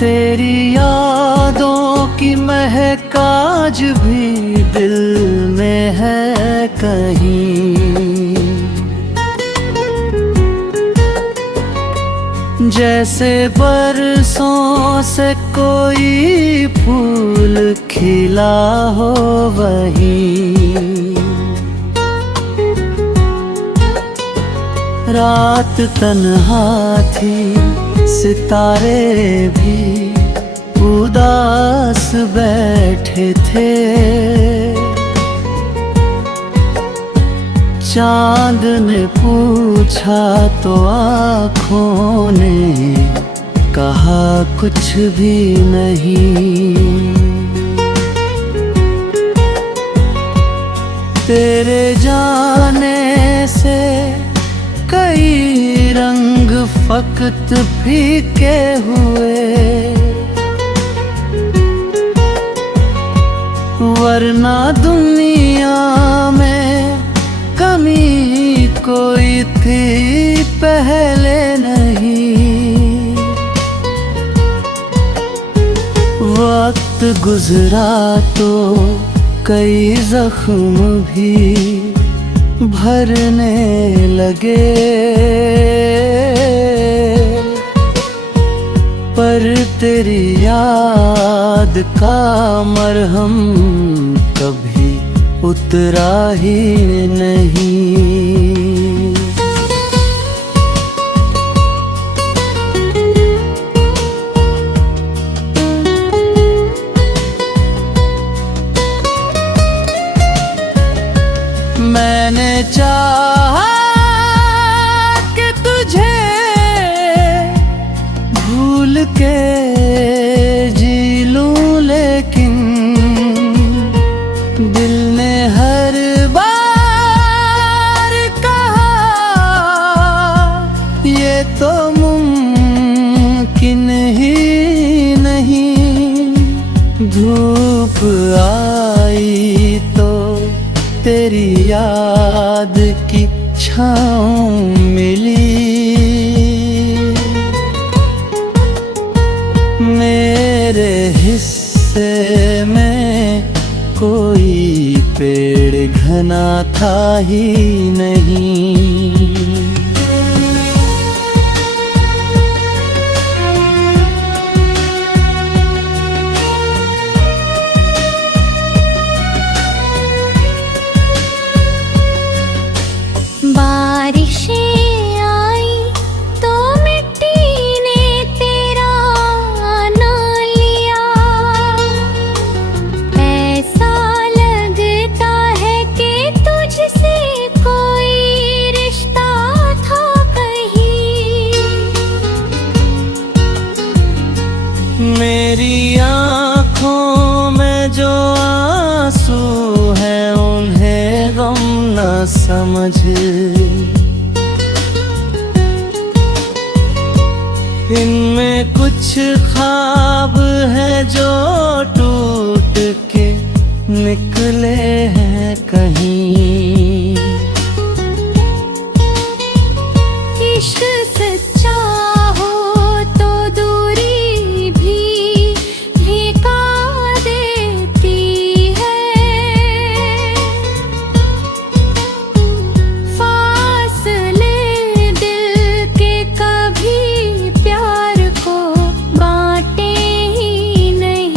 तेरी यादों की महक आज भी दिल में है कहीं। जैसे बरसों से कोई फूल खिला हो वहीं। रात तन्हा थी, सितारे भी उदास बैठे थे। चांद ने पूछा तो आँखों ने कहा कुछ भी नहीं। तेरे जाने से कई रंग फकत फीके हुए, वरना दुनिया में कमी कोई थी पहले नहीं। वक्त गुजरा तो कई जख्म भी भरने लगे, पर तेरी याद का मरहम कभी उतरा ही नहीं। मैंने चाहा कि तुझे भूल के जी लूं, लेकिन दिल ने हर बार कहा ये तो मुमकिन ही नहीं। धूप आई तो तेरी याद की छाँव मिली। मेरे हिस्से में कोई पेड़ घना था ही नहीं। बारिशें आई तो मिट्टी ने तेरा नाम लिया। ऐसा लगता है कि तुझसे कोई रिश्ता था कहीं। मेरी आँखों में जो आंसू हैं उन्हें गम न समझ। इनमें कुछ ख्वाब हैं जो टूट के निकले हैं कहीं। इश्क सच्चा हो तो दूरी भी ठेका देती है। फासले दिल के कभी प्यार को बांटे ही नहीं।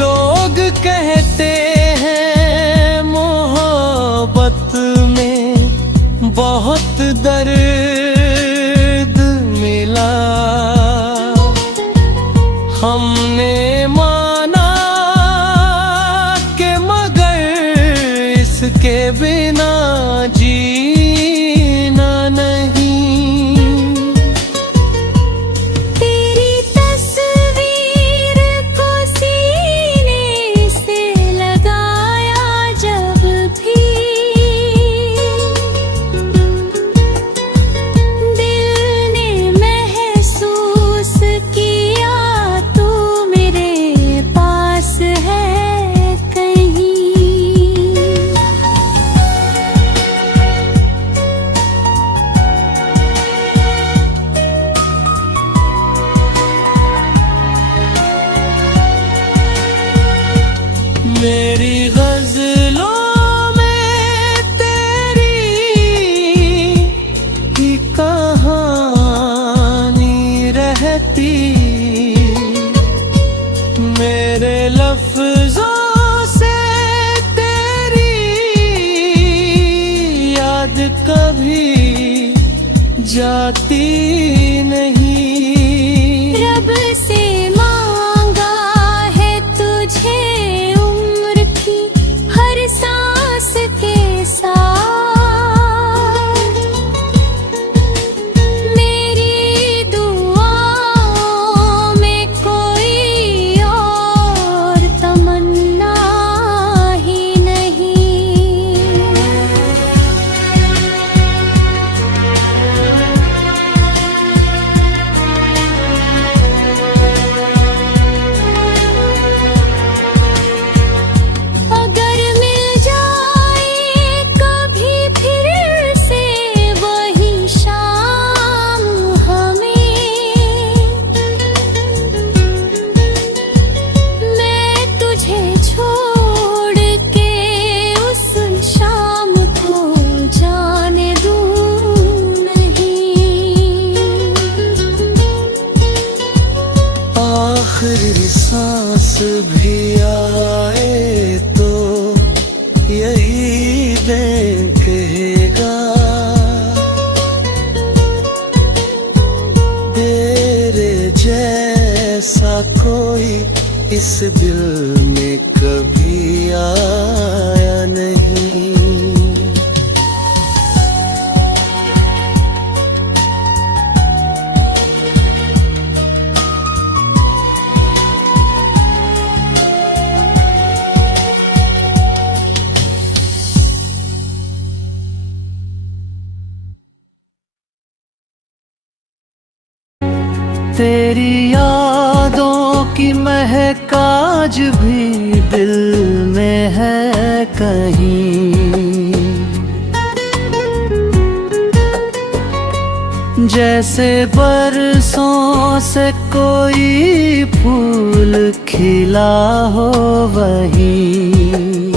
लोग कहते हैं मोहब्बत में बहुत दर्द मिला। हमने माना कि मगर इसके बिना जीना नहीं। तेरी तस्वीर को सीने से लगाया जब भी, दिल ने महसूस किया तू मेरे सांस भी आए तो यही दिन कहेगा, तेरे जैसा कोई इस दिल में कभी आया नहीं। तेरी यादों की महक आज भी दिल में है कहीं, जैसे बरसों से कोई फूल खिला हो वहीं।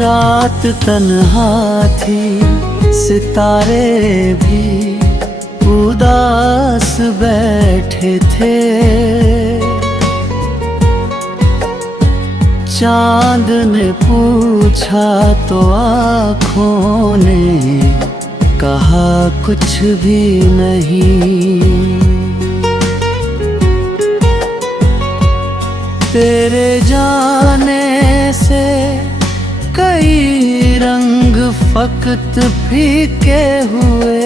रात तन्हा थी, सितारे भी उदास बैठे थे, चांद ने पूछा तो आँखों ने कहा कुछ भी नहीं। तेरे जाने से कई रंग फकत फीके हुए,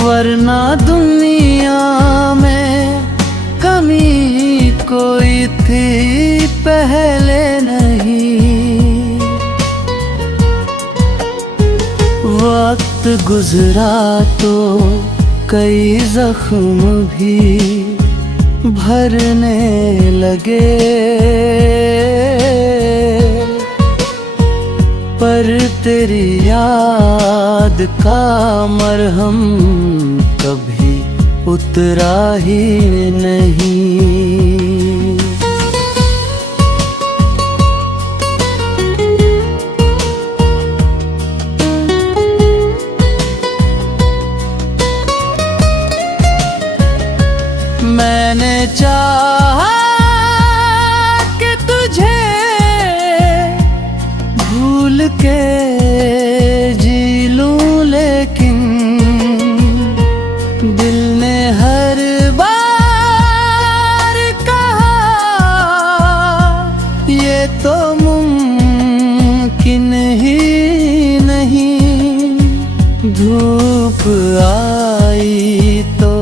वरना दुनिया में कमी कोई थी पहले नहीं। वक्त गुजरा तो कई जख्म भी भरने लगे, पर तेरी याद का मरहम कभी उतरा ही नहीं। मैंने चाहा कि तुझे भूल के जी लूं, लेकिन दिल ने हर बार कहा ये तो मुमकिन ही नहीं। धूप आई तो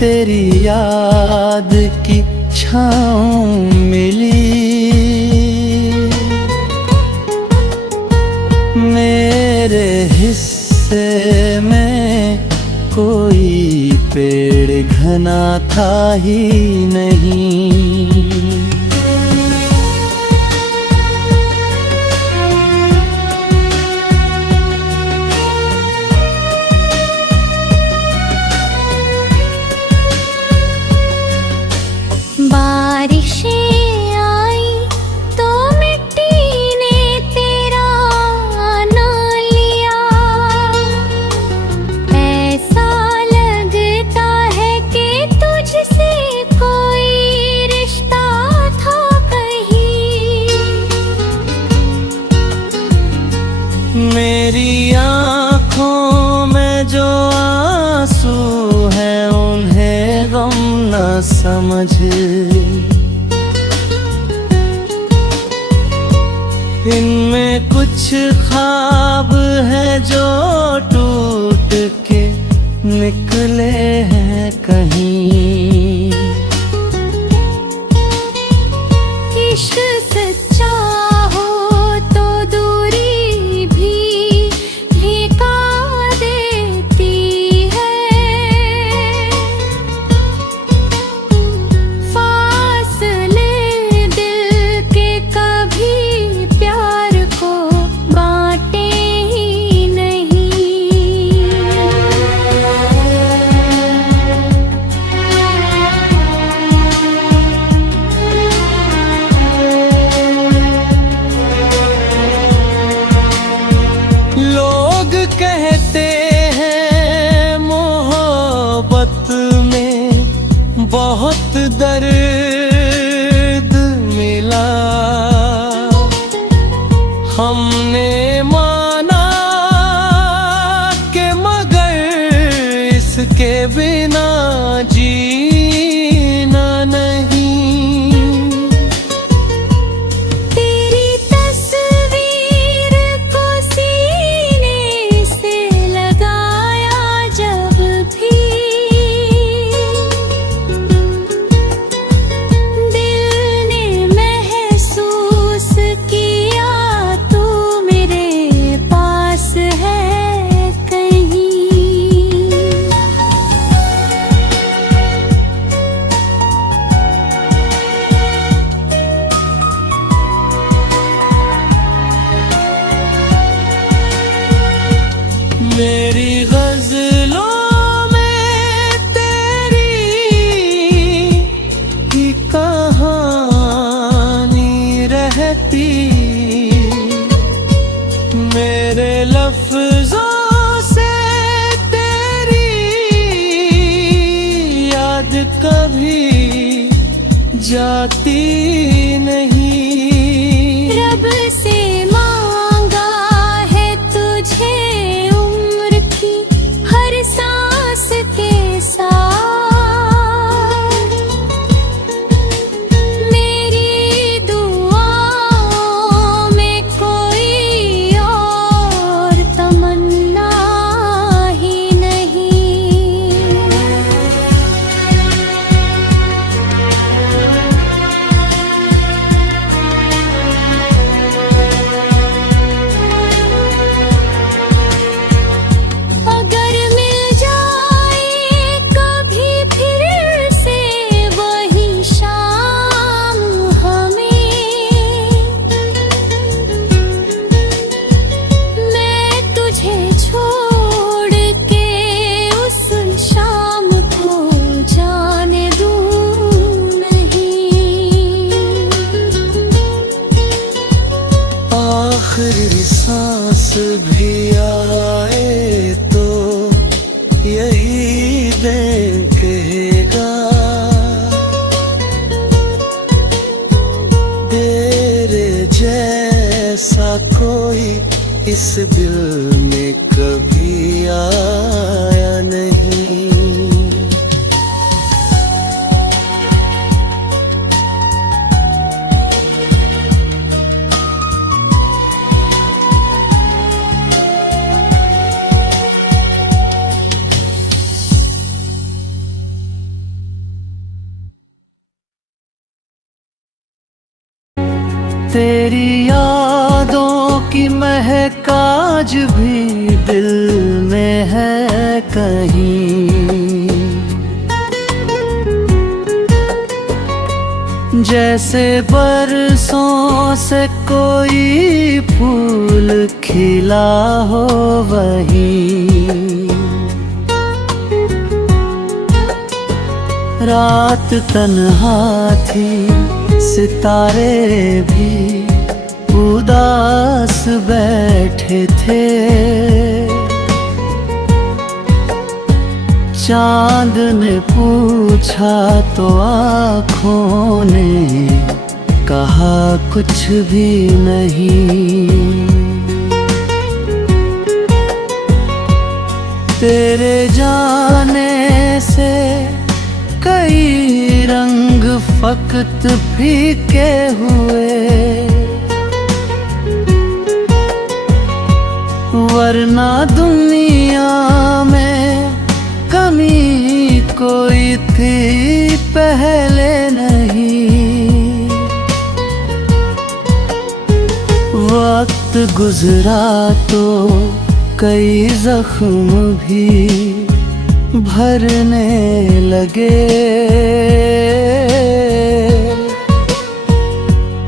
तेरी याद की छाँव मिली, मेरे हिस्से में कोई पेड़ घना था ही नहीं। बारिशें आई तो मिट्टी ने तेरा नाम लिया, ऐसा लगता है कि तुझसे कोई रिश्ता था कहीं। मेरी आँखों में जो आंसू हैं उन्हें गम न समझ, इनमें कुछ ख्वाब है जो टूट के निकले हैं कहीं। इश्क सच्चा हो तो दूरी भी ठेका देती है, फासले दिल के कभी प्यार को बांटे ही नहीं। जिसके बिना जीना नहीं। तेरी तस्वीर को सीने से लगाया जब भी, दिल ने महसूस किया तू मेरे पास है कहीं। मेरी गजलों में तेरी ही कहानी रहती, मेरे लफ्जों से तेरी याद कभी जाती नहीं। रब से मांगा है तुझे उम्र की हर सांस के साथ, मेरी दुआओं में कोई और तमन्ना ही नहीं। अगर मिल जाए कभी फिर से वही शाम हमें, मैं तुझे छोड़ के उस शाम को जाने दूँ नहीं। आखिरी सांस भी आए तो यही दिन कहेगा, तेरे जैसा कोई इस दिल में कभी आया नहीं। तेरी यादों की महक आज भी दिल में है कहीं, जैसे बरसों से कोई फूल खिला हो वहीं। रात तन्हा थी, सितारे भी उदास बैठे थे, चांद ने पूछा तो आँखों ने कहा कुछ भी नहीं। तेरे जाने से कई रंग फकत फीके हुए, वरना दुनिया में कमी कोई थी पहले नहीं। वक्त गुजरा तो कई जख्म भी भरने लगे,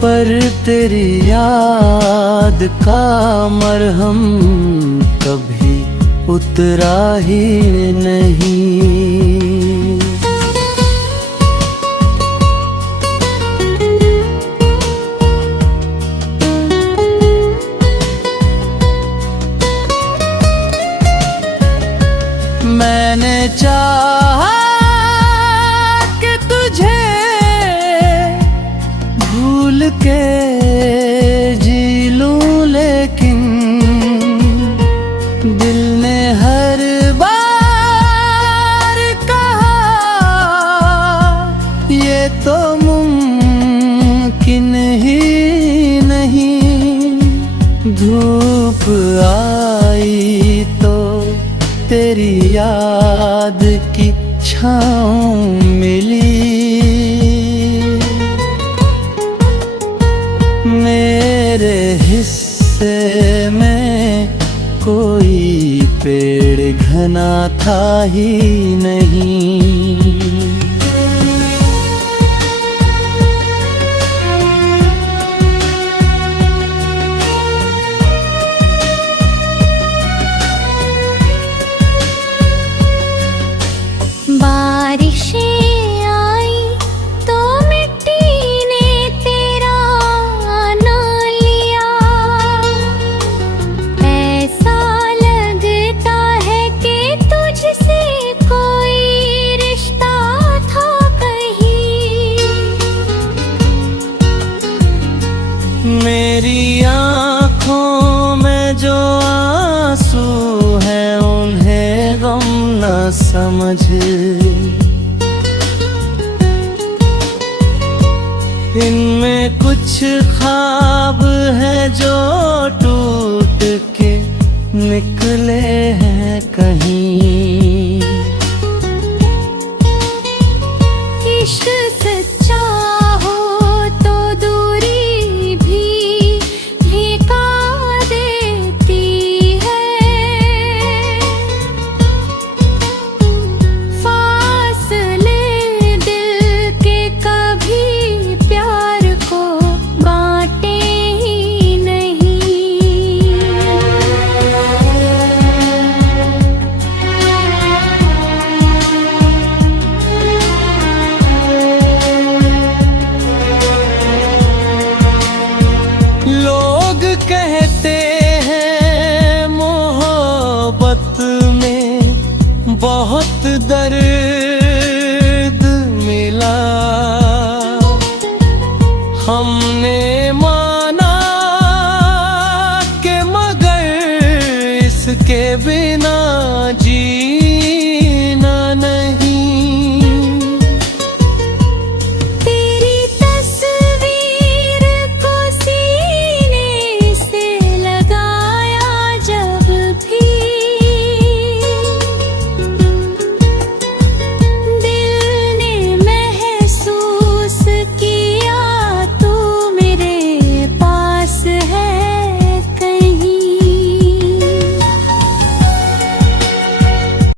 पर तेरी याद का मरहम कभी उतरा ही नहीं। मैंने चाहा कि तुझे भूल के जी लूं, लेकिन दिल ने हर बार तेरी याद की छाँव मिली। मेरे हिस्से में कोई पेड़ घना था ही नहीं। बारिशें आई तो मिट्टी ने तेरा नाम लिया। ऐसा लगता है कि तुझसे कोई रिश्ता था कहीं। मेरी आँखों में जो आंसू हैं उन्हें गम न समझ। इनमें कुछ ख्वाब है जो टूट के निकले हैं कहीं। इश्क सच्चा हो तो दूरी भी ठेका देती है। फासले दिल के कभी प्यार को बांटे ही नहीं। लोग कहते हैं मोहब्बत में बहुत दर्द मिला। हम